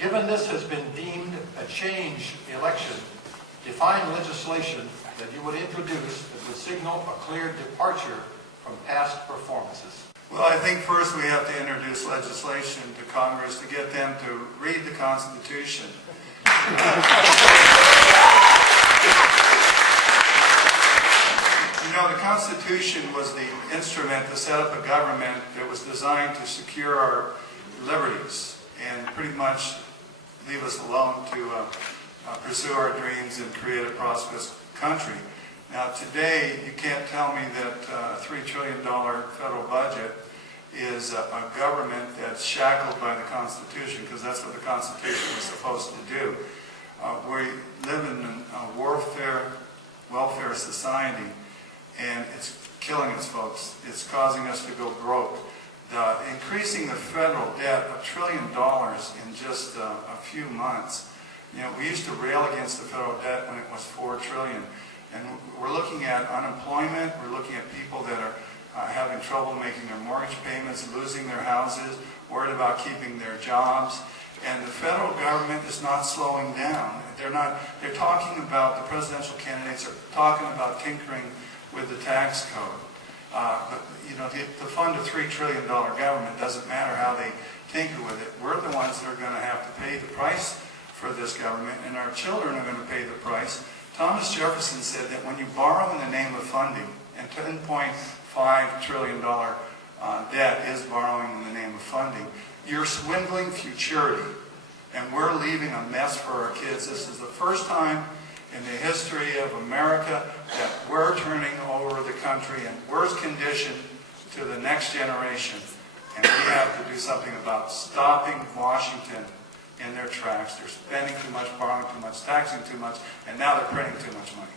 Given this has been deemed a change election, define legislation that you would introduce that would signal a clear departure from past performances. Well, I think first we have to introduce legislation to Congress to get them to read the Constitution. You know, the Constitution was the instrument to set up a government that was designed to secure our liberties and pretty much leave us alone to pursue our dreams and create a prosperous country. Now today, you can't tell me that a $3 trillion federal budget is a government that's shackled by the Constitution, because that's what the Constitution is supposed to do. We live in a welfare society, and it's killing us, folks. It's causing us to go broke. Increasing the federal debt $1 trillion in just a few months. You know, we used to rail against the federal debt when it was $4 trillion. And we're looking at unemployment, we're looking at people that are having trouble making their mortgage payments, losing their houses, worried about keeping their jobs. And the federal government is not slowing down. They're talking about, the presidential candidates are talking about tinkering with the tax code. But, you know, to fund a $3 trillion government doesn't matter how they tinker with it. We're the ones that are going to have to pay the price for this government, and our children are going to pay the price. Thomas Jefferson said that when you borrow in the name of funding, and $10.5 trillion debt is borrowing in the name of funding, you're swindling futurity. And we're leaving a mess for our kids. This is the first time in the history of America that we're turning over the country in worse condition to the next generation. And we have to do something about stopping Washington in their tracks. They're spending too much, borrowing too much, taxing too much, and now they're printing too much money.